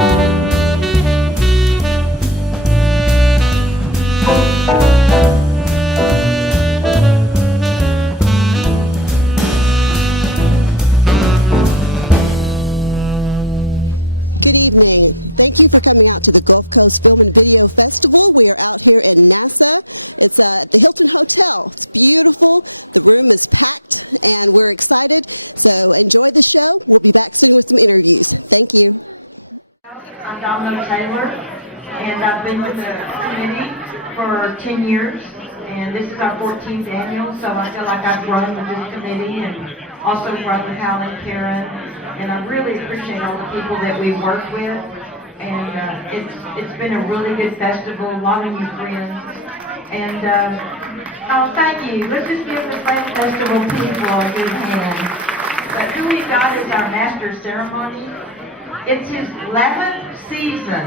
Good evening. Thank you for coming out to the Gulf Coast Film and Video Festival. We are out here in NASA. It's at the Hilton Hotel. It's beautiful. The room is packed and we're excited. So enjoy the show. We'll be back soon with some interviews. Thank you. I'm Domino Taylor, and I've been to the committee for 10 years, and this is our 14th annual, so I feel like I've grown with this committee and also grown with Hal and Karen, and I really appreciate all the people that we've worked with, and it's been a really good festival, a lot of new friends, and oh, thank you. Let's just give the Film Festival people a good hand. But who we got is our master of ceremony. It's his 11th season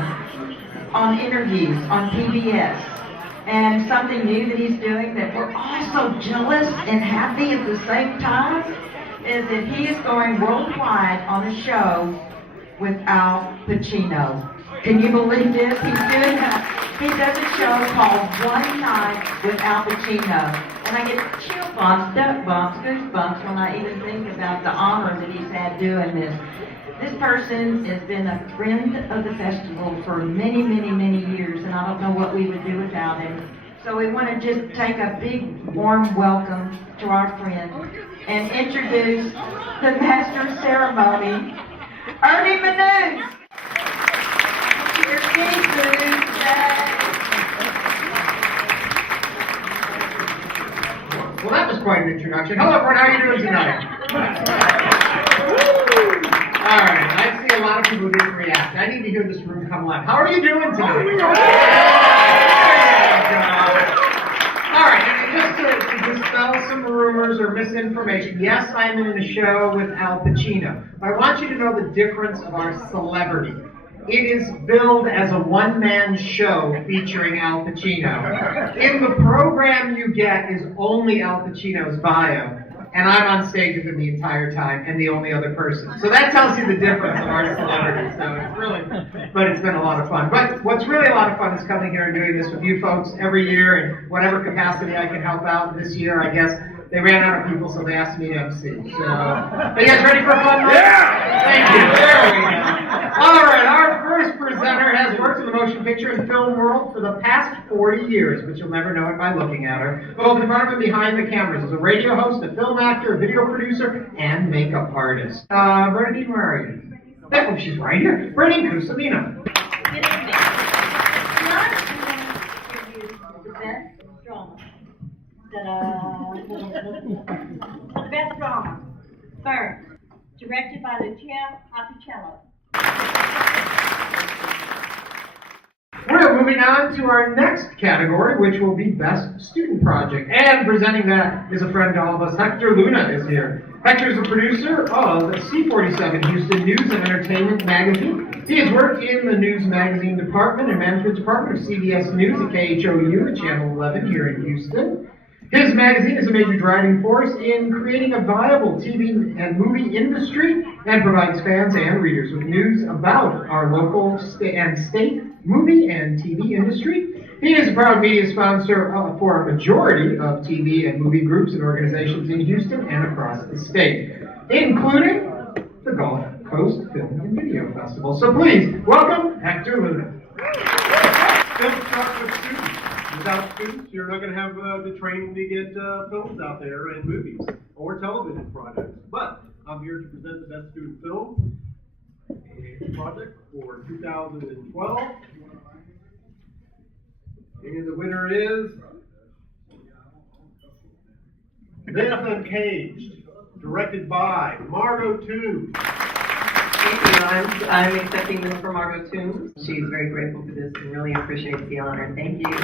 on interviews on PBS, and something new that he's doing that we're all so jealous and happy at the same time is that he is going worldwide on a show with Al Pacino. Can you believe this? He's doing he does a show called One Night with Al Pacino, and I get chill bumps, duck bumps, goosebumps when I even think about the honor that he's had doing this. This person has been a friend of the festival for many, many, many years, and I don't know what we would do without him. So we want to just take a big, warm welcome to our friend and introduce the Master of Ceremony, Ernie Manoon. Here's Guinea Food today. Well, that was quite an introduction. Hello, everyone. How are you doing tonight? All right, I see a lot of people who didn't react. I need to hear this room come alive. How are you doing tonight? All right, and just to dispel some rumors or misinformation, yes, I am in a show with Al Pacino, but I want you to know the difference of our celebrity. It is billed as a one-man show featuring Al Pacino. In the program you get is only Al Pacino's bio, and I'm on stage with him the entire time, and the only other person. So that tells you the difference of our celebrity. So it's really, but it's been a lot of fun. But what's really a lot of fun is coming here and doing this with you folks every year in whatever capacity I can help out. This year, I guess, they ran out of people, so they asked me to MC. So, are you guys ready for a fun night? Yeah! Thank you. There we go. All right, our first presenter has worked in the motion picture and film world for the past 40 years, but you'll never know it by looking at her. Both in front of and behind the cameras as a radio host, a film actor, a video producer, and makeup artist. Bernadine, where are you? Oh, she's right here. Bernadine Cusalino. Good evening. Tonight I'm going to give you the best drama. The best drama. First, directed by Lucia Papicello. We're moving on to our next category, which will be Best Student Project. And presenting that is a friend to all of us. Hector Luna is here. Hector is a producer of C47 Houston News and Entertainment Magazine. He has worked in the news magazine department and management department of CBS News at KHOU at Channel 11 here in Houston. His magazine is a major driving force in creating a viable TV and movie industry and provides fans and readers with news about our local and state movie and TV industry. He is a proud media sponsor for a majority of TV and movie groups and organizations in Houston and across the state, including the Gulf Coast Film and Video Festival. So please, welcome Hector Luna. Don't start with students. Without students, you're not going to have the training to get films out there and movies or television projects. But I'm here to present the Best Student Film project for 2012. And the winner is Venice Uncaged, directed by Margot Toombs. Thank you. I'm accepting this from Margot Toombs. She's very grateful for this and really appreciates the honor. Thank you. To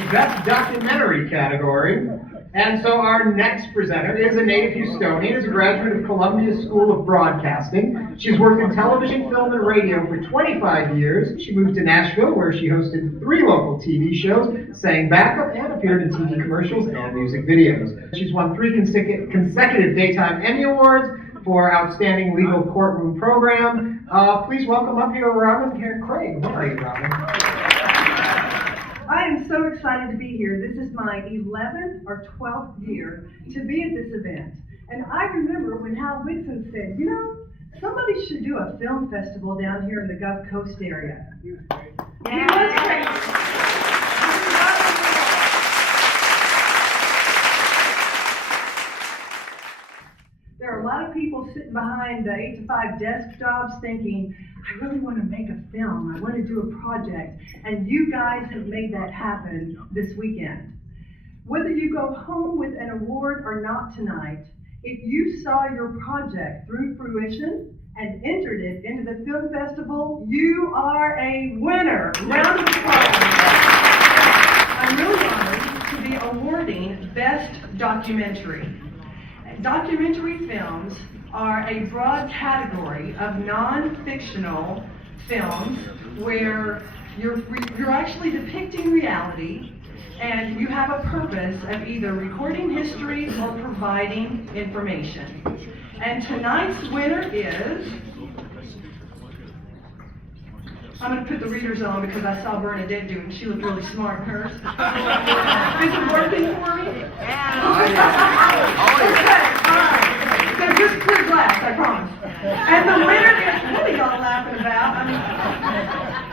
the Best Documentary category. And so our next presenter is a native Houstonian, is a graduate of Columbia School of Broadcasting. She's worked in television, film, and radio for 25 years. She moved to Nashville, where she hosted 3 local TV shows, sang backup, and appeared in TV commercials and music videos. She's won 3 consecutive Daytime Emmy Awards, for Outstanding Legal Courtroom Program. Please welcome up here Robin Craig. Where are you, Robin? I am so excited to be here. This is my 11th or 12th year to be at this event. And I remember when Hal Whitson said, you know, somebody should do a film festival down here in the Gulf Coast area. He was crazy. There are a lot of people sitting behind the 8 to 5 desk jobs thinking, I really want to make a film, I want to do a project, and you guys have made that happen this weekend. Whether you go home with an award or not tonight, if you saw your project through fruition and entered it into the film festival, you are a winner. Round of applause. I'm really honored to be awarding Best Documentary. Documentary films are a broad category of non-fictional films where you're actually depicting reality and you have a purpose of either recording history or providing information. And tonight's winner is, I'm going to put the readers on because I saw Bernadette do it and she looked really smart in hers. Is it working for me? Yeah. Okay, all right. So just clear glass, I promise. And the winner is, what are y'all laughing about?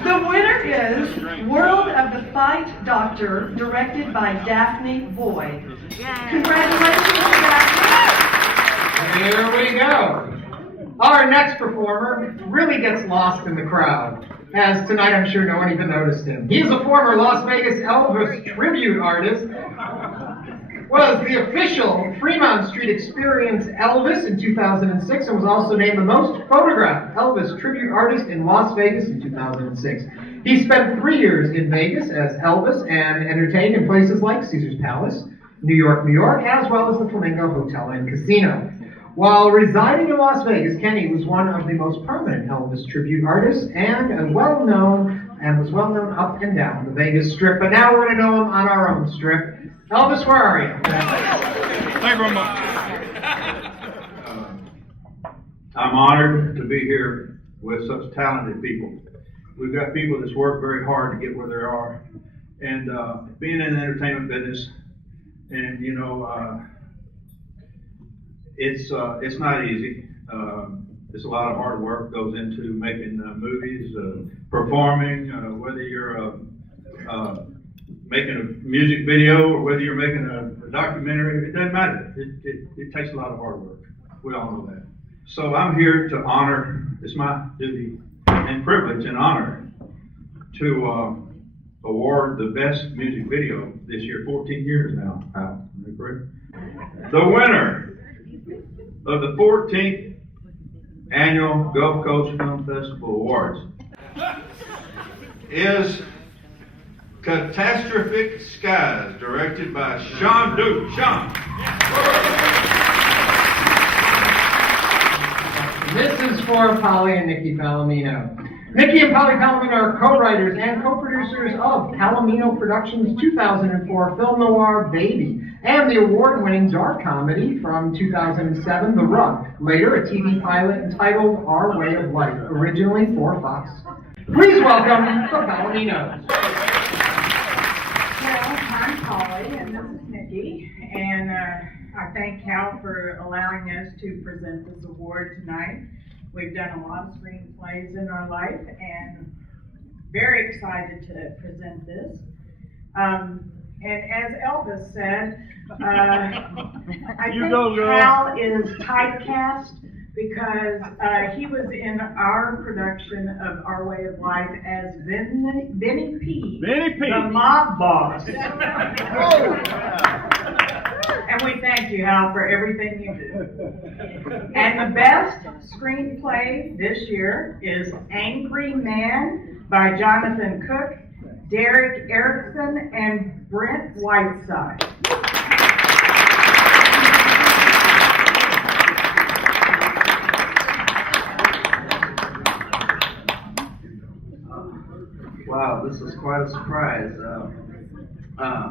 The winner is World of the Fight Doctor, directed by Daphne Boyd. Congratulations to Daphne. Here we go. Our next performer really gets lost in the crowd, as tonight I'm sure no one even noticed him. He is a former Las Vegas Elvis tribute artist, was the official Fremont Street Experience Elvis in 2006, and was also named the most photographed Elvis tribute artist in Las Vegas in 2006. He spent 3 years in Vegas as Elvis and entertained in places like Caesar's Palace, New York, as well as the Flamingo Hotel and Casino. While residing in Las Vegas, Kenny was one of the most prominent Elvis tribute artists and was well known up and down the Vegas Strip. But now we're going to know him on our own strip. Elvis, where are you? Thank you very much. I'm honored to be here with such talented people. We've got people that's worked very hard to get where they are. And being in the entertainment business, and you know, it's not easy. It's a lot of hard work goes into making movies, performing, whether you're making a music video or whether you're making a documentary, it doesn't matter. It takes a lot of hard work. We all know that. So I'm here to honor, it's my duty and privilege and honor to award the best music video this year, 14 years now. Is that correct? The winner of the 14th Annual Gulf Coast Film Festival Awards is Catastrophic Skies, directed by Sean Duke. Sean. This is for Polly and Nikki Palomino. Nikki and Polly Palomino are co-writers and co-producers of Palomino Productions' 2004 film noir Baby, and the award-winning dark comedy from 2007, The Rug, later a TV pilot entitled Our Way of Life, originally for Fox. Please welcome the Palominos. Well, I'm Polly, and this is Nikki, and I thank Cal for allowing us to present this award tonight. We've done a lot of screenplays in our life, and very excited to present this. And as Elvis said, I think Cal is typecast because he was in our production of Our Way of Life as Benny P, the mob boss. And we thank you, Hal, for everything you do. And the best screenplay this year is Angry Man by Jonathan Cook, Derek Erickson, and Brent Whiteside. Wow, this is quite a surprise.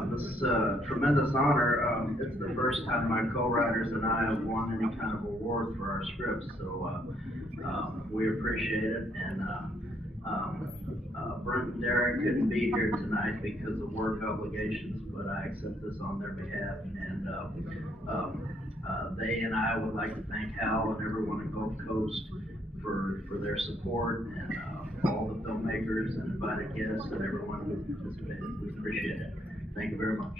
This tremendous honor. It's the first time my co-writers and I have won any kind of award for our scripts, so we appreciate it. And Brent and Derek couldn't be here tonight because of work obligations, but I accept this on their behalf. And they and I would like to thank Hal and everyone at Gulf Coast for their support, and all the filmmakers and invited guests and everyone who participated. We appreciate it. Thank you very much.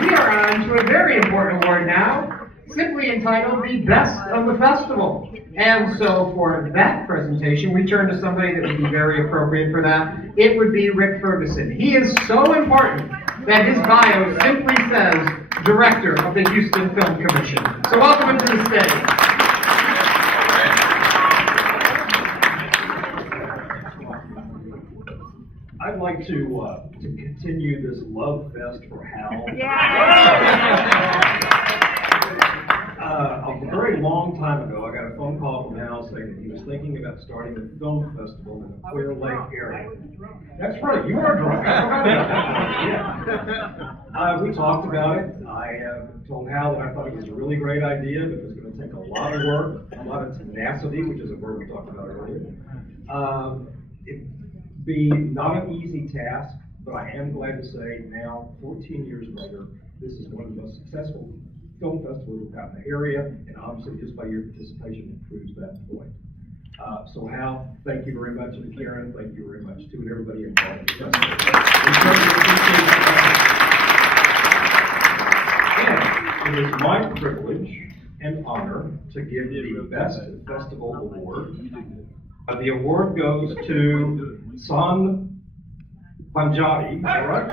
We are on to a very important award now, simply entitled the Best of the Festival. And so for that presentation, we turn to somebody that would be very appropriate for that. It would be Rick Ferguson. He is so important that his bio simply says Director of the Houston Film Commission. So welcome him to the stage. I'd like to continue this love fest for Hal. A very long time ago, I got a phone call from Hal saying that he was thinking about starting a film festival in the Clear Lake area. That's right, you are drunk. I forgot about that. Yeah. We talked about it. I told Hal that I thought it was a really great idea, but it was going to take a lot of work, a lot of tenacity, which is a word we talked about earlier. It'd be not an easy task, but I am glad to say now, 14 years later, this is one of the most successful film festivals we've got in the area, and obviously just by your participation it proves that point. So Hal, thank you very much, and Karen, thank you very much too, and everybody involved in the festival. And it is my privilege and honor to give the Best Festival Award. The award goes to San Panjari, is that right?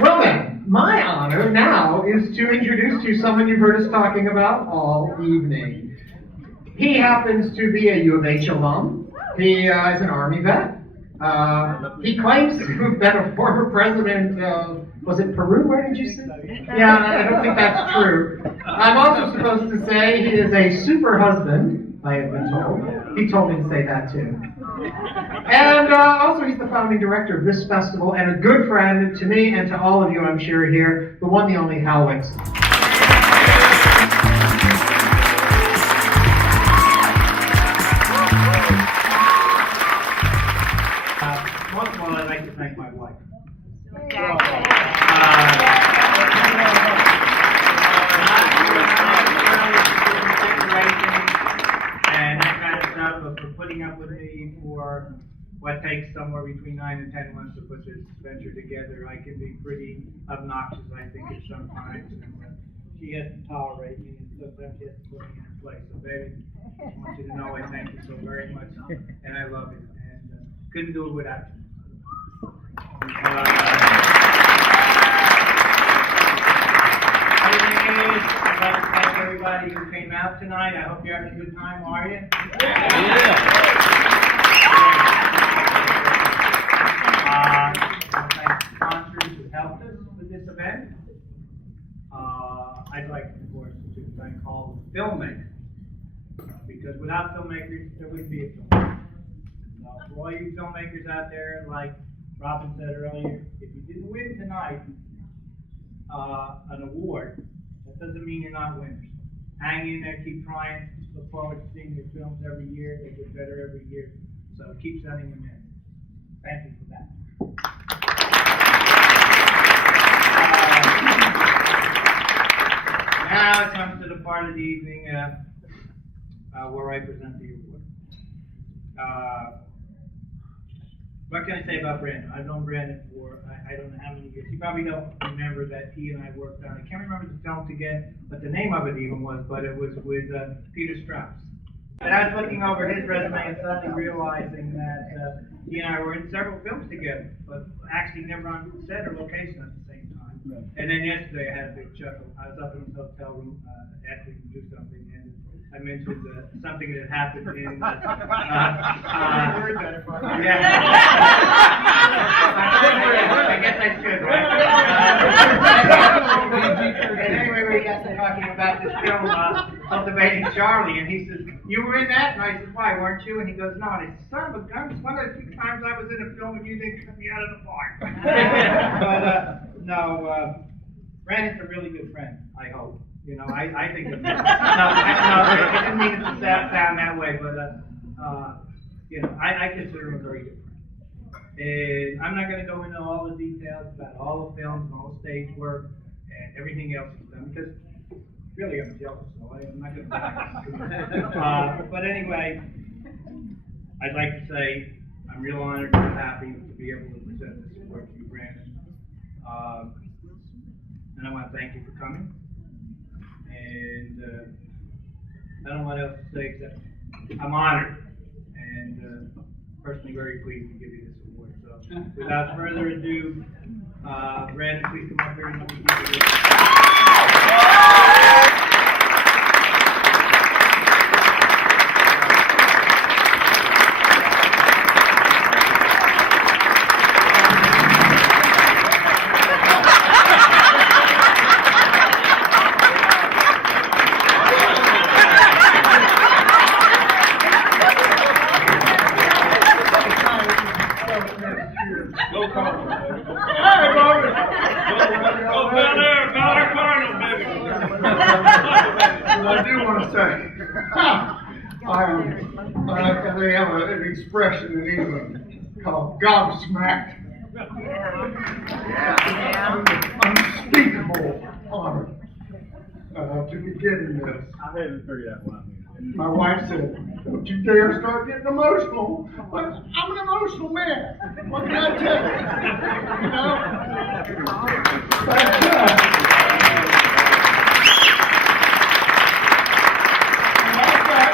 Well then, my honor now is to introduce to you someone you've heard us talking about all evening. He happens to be a U of H alum. He is an Army vet. He claims to have been a former president of, was it Peru? Where did you say? Yeah, I don't think that's true. I'm also supposed to say he is a super husband, I have been told. He told me to say that too. And also he's the founding director of this festival and a good friend to me and to all of you, I'm sure, here, the one, the only Hal Wixon. First of all, I'd like to thank my wife. And that kind of stuff, but for putting up with me for what takes somewhere between 9 and 10 months to put this venture together. I can be pretty obnoxious, I think, at some times. She has to tolerate me, and sometimes she has to put me in her place. So, baby, I want you to know I thank you so very much, and I love you, and couldn't do it without you. Other thing is, I'd like to thank everybody who came out tonight. I hope you're having a good time, are you? Thank sponsors who helped us with this event. I'd like, of course, to thank all the filmmakers, because without filmmakers, there wouldn't be a film. For all you filmmakers out there, like Robin said earlier, if you didn't win tonight an award, that doesn't mean you're not winners. Hang in there, keep trying. Look forward to seeing your films every year. They get better every year. So keep sending them in. Thank you for that. Now it comes to the part of the evening where I present the award. What can I say about Brandon? I've known Brandon for, I don't know how many years. You probably don't remember that he and I worked on, I can't remember the film again, what the name of it even was, but it was with Peter Strauss. And I was looking over his resume and suddenly realizing that he and I were in several films together, but actually never on set or location at the same time. And then yesterday I had a big chuckle. I was up in his hotel room asking him to do something, and I mentioned something that happened in yeah. I guess I should, right? And anyway, we got to talking about this film, Cultivating Charlie, and he says, "You were in that?" And I said, "Why, weren't you?" And he goes, "No." And I said, "Son of a gun, it's one of the few times I was in a film and you didn't cut me out of the part." But, no, Brandon's a really good friend, I hope. You know, I think of him. I didn't mean it to sound that way, but, you know, I consider him a very good friend. And I'm not going to go into all the details about all the films and all the stage work and everything else he's done, because really I'm jealous, so I'm not going to back. But anyway, I'd like to say I'm real honored and happy to be able to present this award to you, Brandon. And I want to thank you for coming. And I don't know what else to say except I'm honored and personally very pleased to give you this award. So without further ado, Brandon, please come up here and give you this. I do want to say, they have an expression in England called gobsmacked. Unspeakable honor to be given this. I haven't figured out why. My wife said, "Don't you dare start getting emotional." But I'm an emotional man. What can I tell you? You know? I've got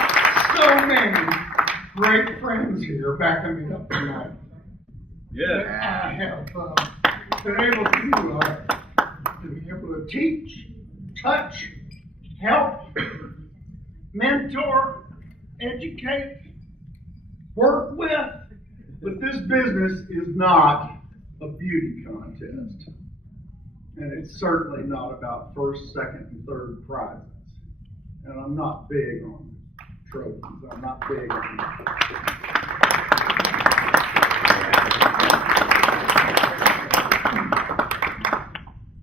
so many great friends here backing me up tonight. Yeah. I have been able to be able to teach, touch, help, mentor, educate, work with. But this business is not a beauty contest. And it's certainly not about first, second, and third prizes. And I'm not big on trophies. I'm not big on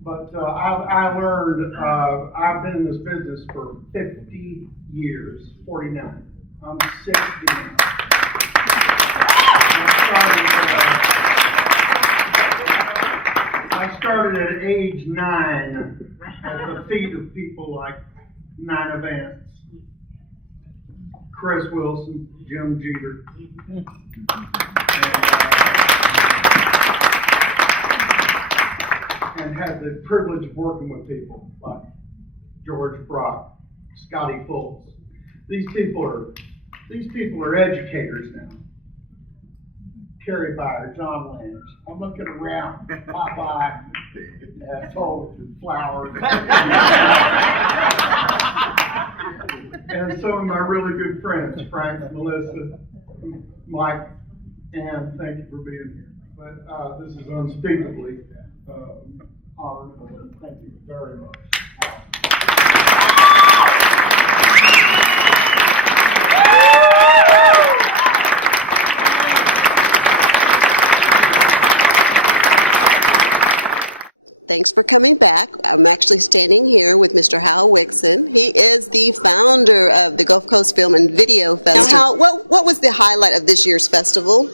But I learned, I've been in this business for 50 years, 49. I'm 60 now. I started at age 9 at the feet of people like Nina Vance, Chris Wilson, Jim Jeter. And had the privilege of working with people like George Brock, Scotty Fultz. These people are educators now. Kerry Byer, John Lynch. I'm looking around, Popeye, assholes and flowers. And some of my really good friends, Frank, Melissa, Mike, and thank you for being here. But this is unspeakably honorable. Thank you very much. Thanks for coming back. I'm actually standing here with Mr. Hal Wixon. He is the founder of the Gulf Coast Film and Video Festival. Now, Hal, what was the highlight of this year's festival?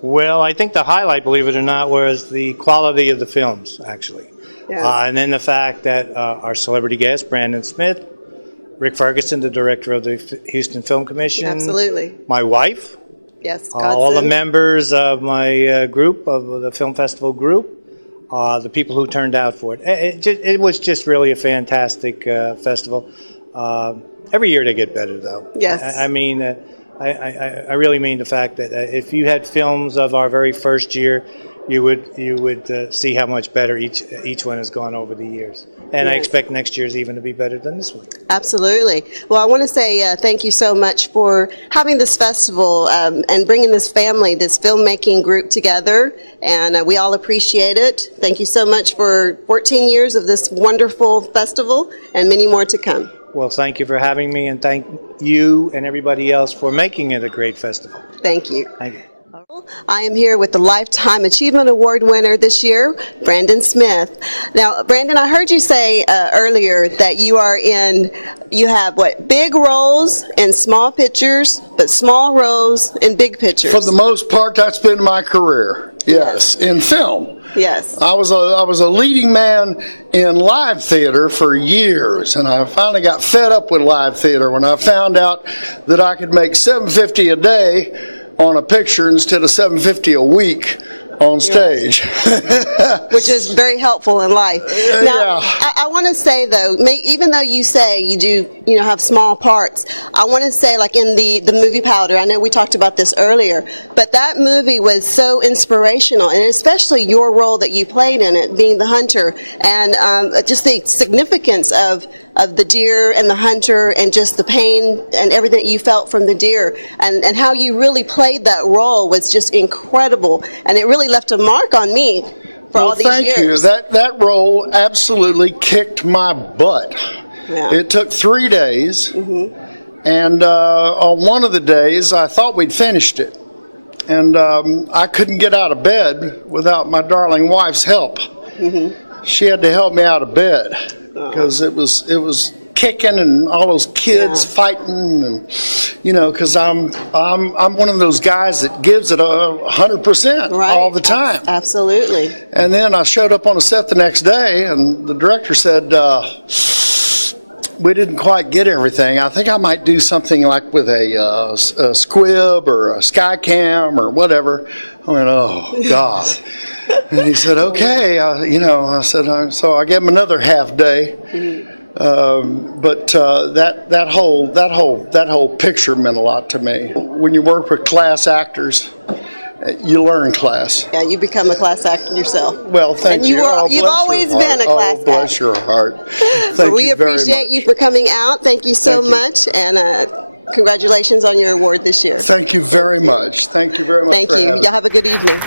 Well, I think the highlight, believe it or not, was the quality of the films, actually. Yes. And then the fact that our celebrity guest, Brandon Smith, Rick Ferguson, the director of the Houston Film Commission. Absolutely. My wife. Yes, all the members of my group, of the Film Festival group. The people who turned out for it. It was just really a fantastic festival. Every year they get better, though. Yes. I mean, I really mean the fact that if you had films of our very first year, you would see how much better each one has gone over the years. And I expect next year's even to be better than this one. Absolutely. Well, I want to say thank you so much for having this festival and bringing this family, this filmmaking group together, and we all appreciate it. Thank you so much for 14 years of this wonderful festival and many more to come. Well, thank you for having me, and thank you and everybody else for making it a great festival. Thank you. Thank you. I am here with the Lifetime Achievement Award winner this year, Brandon Smith. Now, Brandon, I heard you say earlier that you have what, big roles in small pictures, but small roles in big pictures. For the most part, that's been my career. Yes, in film. Yes. I was a leading man in live theater for years, and I finally got fed up with live theater when I found out that I could make $750 a day on a picture instead of $750 a week on stage. Which is very helpful in life. Now, I want to say though, even though you say you do, have small parts, I want to say, like in the movie Powder, I know we talked about this earlier, but that movie was so inspirational, and especially your role that you played in it, being the hunter, and just the significance of the deer and the hunter, and just the pain and everything that you felt from the deer, and how you really played that role was just incredible, and it really left a mark on me for all these years. Thank you. That role absolutely kicked my butt. Yeah. It took 3 days, and on one of the days I thought we'd finished it, and I couldn't get out of bed without my darling wife's help. She had to help me out of bed because it was kicking and all those kids fighting, and because I'm one of those guys that gives it 100% all the time. Absolutely. And then I showed up on the set the next day, and the director said, we didn't quite get everything. I think I might do something like with a squib or a Skycam or whatever. I went, oh God. And he said, okay. I said, so I gave him another half day. But that whole picture meant a lot to me. When you work with class actors, you learn class. Yeah, you become a class actor yourself. Well, thank you. You've always been a class actor. Oh, bless your heart. We appreciate you for coming out. Thank you so much, and congratulations on your award this year. Thank you very much. Thank you very much. Thank you. Y'all have a good evening.